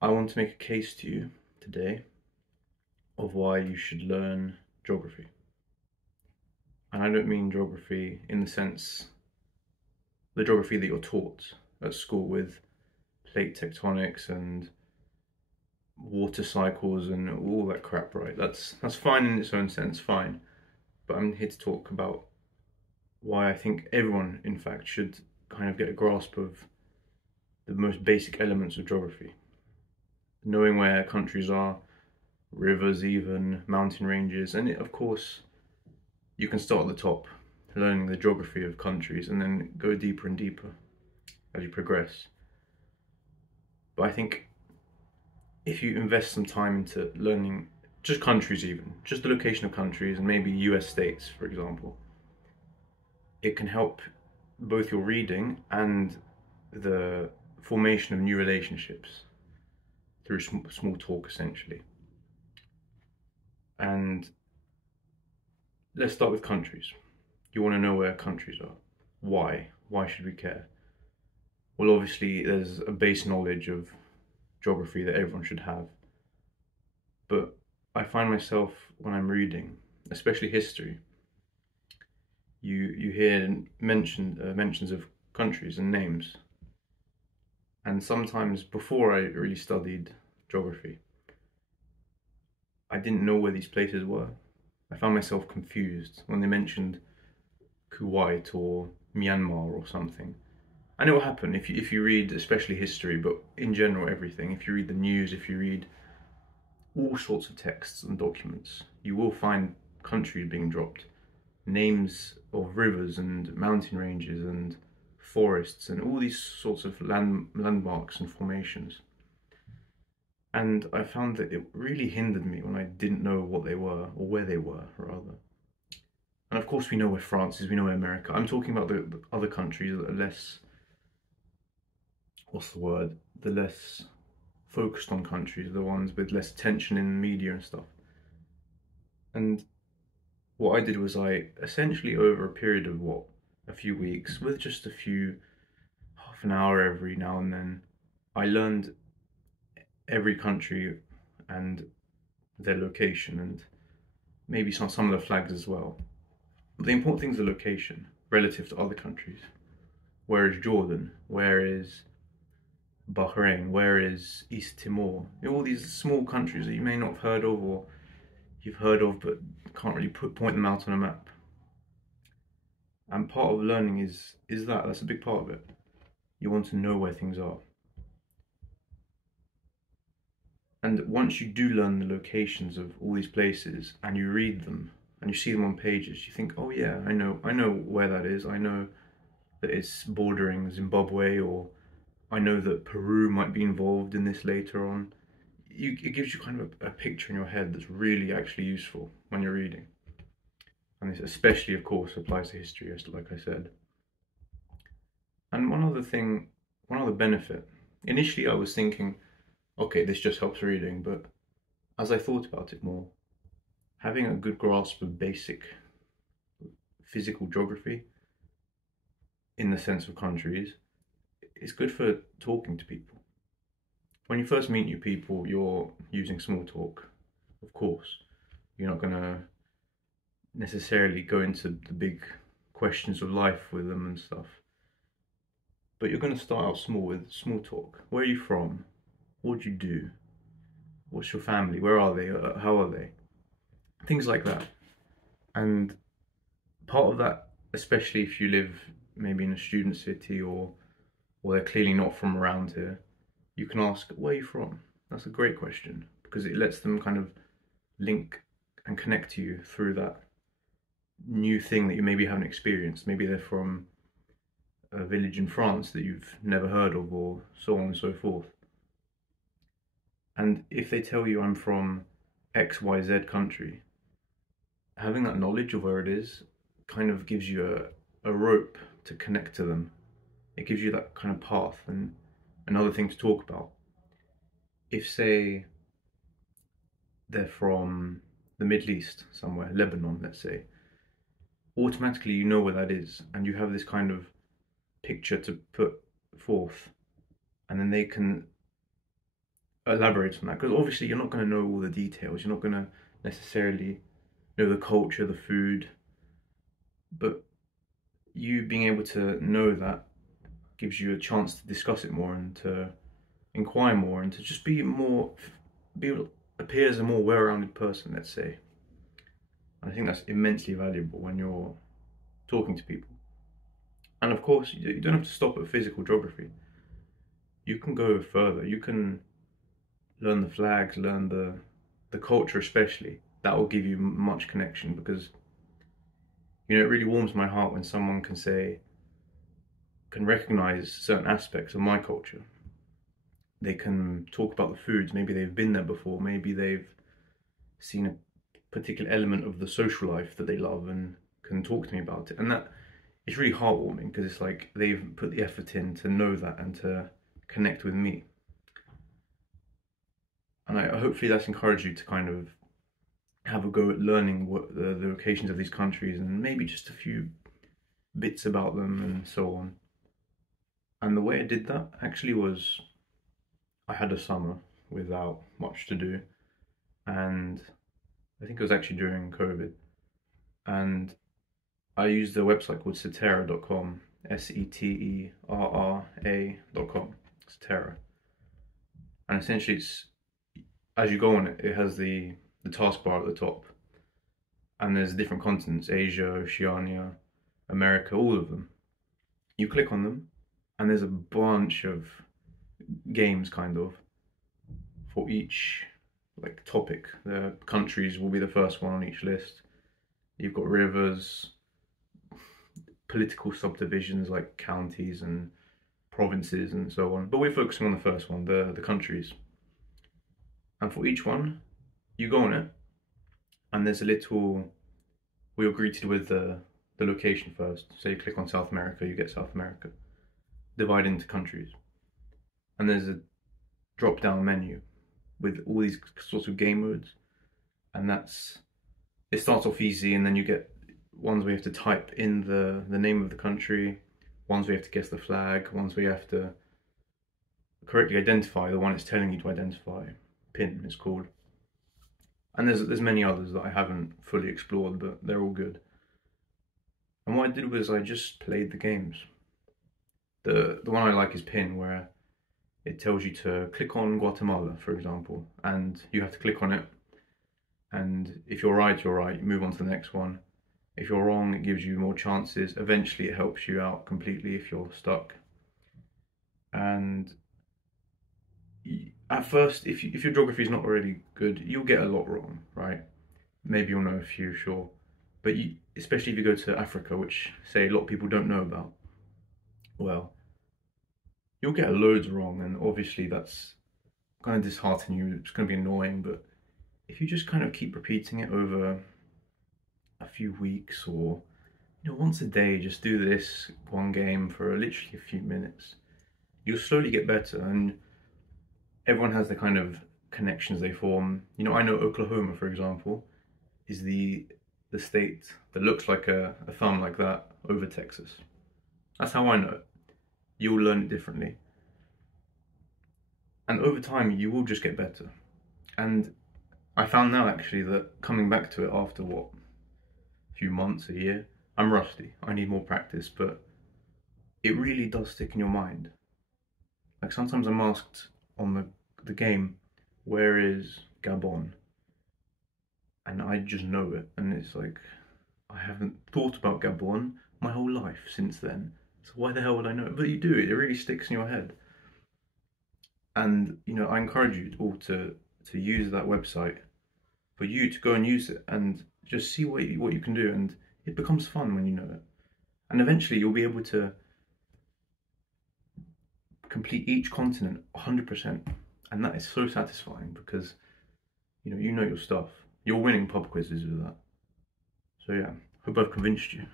I want to make a case to you today of why you should learn geography. And I don't mean geography in the sense, the geography that you're taught at school with plate tectonics and water cycles and all that crap, right? That's fine in its own sense, fine. But I'm here to talk about why I think everyone, in fact, should kind of get a grasp of the most basic elements of geography. Knowing where countries are, rivers even, mountain ranges, and of course, you can start at the top, learning the geography of countries, and then go deeper and deeper as you progress. But I think if you invest some time into learning just countries even, just the location of countries and maybe US states, for example, it can help both your reading and the formation of new relationships through small talk, essentially. And let's start with countries. You want to know where countries are. Why? Why should we care? Well, obviously, there's a base knowledge of geography that everyone should have. But I find myself, when I'm reading, especially history, you hear mentions of countries and names. And sometimes, before I really studied geography, I didn't know where these places were. I found myself confused when they mentioned Kuwait or Myanmar or something. And it will happen if you read, especially history, but in general everything. If you read the news, if you read all sorts of texts and documents, you will find countries being dropped. Names of rivers and mountain ranges and forests and all these sorts of landmarks and formations. And I found that it really hindered me when I didn't know what they were, or where they were, rather. And of course we know where France is, we know where America. I'm talking about the other countries that are less, what's the word? The less focused on countries, the ones with less attention in the media and stuff. And what I did was I essentially, over a period of a few weeks, with just half an hour every now and then, I learned every country and their location and maybe some of the flags as well. But the important thing is the location relative to other countries. Where is Jordan? Where is Bahrain? Where is East Timor? All these small countries that you may not have heard of, or you've heard of but can't really point them out on a map. And part of learning is that's a big part of it. You want to know where things are. And once you do learn the locations of all these places and you read them and you see them on pages, you think, oh yeah, I know where that is. I know that it's bordering Zimbabwe, or I know that Peru might be involved in this later on. It gives you kind of a picture in your head that's really actually useful when you're reading. And this especially, of course, applies to history, like I said. And one other benefit. Initially I was thinking, okay, this just helps reading, but as I thought about it more, having a good grasp of basic physical geography in the sense of countries is good for talking to people. When you first meet new people, you're using small talk, of course. You're not going to necessarily go into the big questions of life with them and stuff. But you're going to start out small with small talk. Where are you from? What do you do? What's your family? Where are they? How are they? Things like that. And part of that, especially if you live maybe in a student city, or they're clearly not from around here, you can ask, where are you from? That's a great question, because it lets them kind of link and connect to you through that new thing that you maybe haven't experienced. Maybe they're from a village in France that you've never heard of, or so on and so forth. And if they tell you I'm from XYZ country, having that knowledge of where it is kind of gives you a rope to connect to them. It gives you that kind of path and another thing to talk about. If, say, they're from the Middle East somewhere, Lebanon, let's say, automatically you know where that is, and you have this kind of picture to put forth, and then they can elaborate on that, because obviously you're not going to know all the details. You're not going to necessarily know the culture, the food, but you being able to know that gives you a chance to discuss it more and to inquire more and to just be appear as a more well-rounded person, let's say. I think that's immensely valuable when you're talking to people. And of course, you don't have to stop at physical geography. You can go further. You can learn the flags, learn the culture especially. That will give you much connection, because it really warms my heart when someone can recognize certain aspects of my culture. They can talk about the foods. Maybe they've been there before. Maybe they've seen a particular element of the social life that they love and can talk to me about it. And that is really heartwarming, because it's like they've put the effort in to know that and to connect with me. And hopefully that's encouraged you to kind of have a go at learning what the locations of these countries and maybe just a few bits about them and so on. And the way I did that actually was, I had a summer without much to do, and I think it was actually during COVID, and I used a website called Seterra.com, Seterra.com, Seterra. And essentially it's, as you go on it, it has the taskbar at the top, and there's different continents: Asia, Oceania, America, all of them. You click on them, and there's a bunch of games kind of for each topic. The countries will be the first one on each list. You've got rivers, political subdivisions like counties and provinces and so on, but we're focusing on the first one, the countries. And for each one, you go on it, and there's a little, we're greeted with the location first. So you click on South America, you get South America, divide into countries, and there's a drop down menu with all these sorts of game modes. And it starts off easy, and then you get ones where you have to type in the name of the country, ones where you have to guess the flag, ones where you have to correctly identify the one it's telling you to identify. PIN is called. And there's many others that I haven't fully explored, but they're all good. And what I did was I just played the games. The one I like is PIN, where it tells you to click on Guatemala, for example, and you have to click on it. And if you're right, you're right, you move on to the next one. If you're wrong, it gives you more chances. Eventually it helps you out completely if you're stuck. And at first, if your geography is not already good, you'll get a lot wrong, right? Maybe you'll know a few, sure. But especially if you go to Africa, which, say, a lot of people don't know about, well, you'll get loads wrong, and obviously that's kind of disheartening you. It's going to be annoying, but if you just kind of keep repeating it over a few weeks, or once a day, just do this one game for literally a few minutes, you'll slowly get better. And everyone has the kind of connections they form. I know Oklahoma, for example, is the state that looks like a thumb like that over Texas. That's how I know it. You'll learn it differently. And over time, you will just get better. And I found now, actually, that coming back to it after, a few months, a year, I'm rusty. I need more practice, but it really does stick in your mind. Like, sometimes I'm asked on the game, where is Gabon? And I just know it, and it's like, I haven't thought about Gabon my whole life since then, so why the hell would I know it? But you do, it really sticks in your head. And I encourage you all to use that website, for you to go and use it and just see what you can do, and it becomes fun when you know it. And eventually you'll be able to complete each continent 100%, and that is so satisfying, because you know your stuff. You're winning pub quizzes with that. So yeah, hope I've convinced you.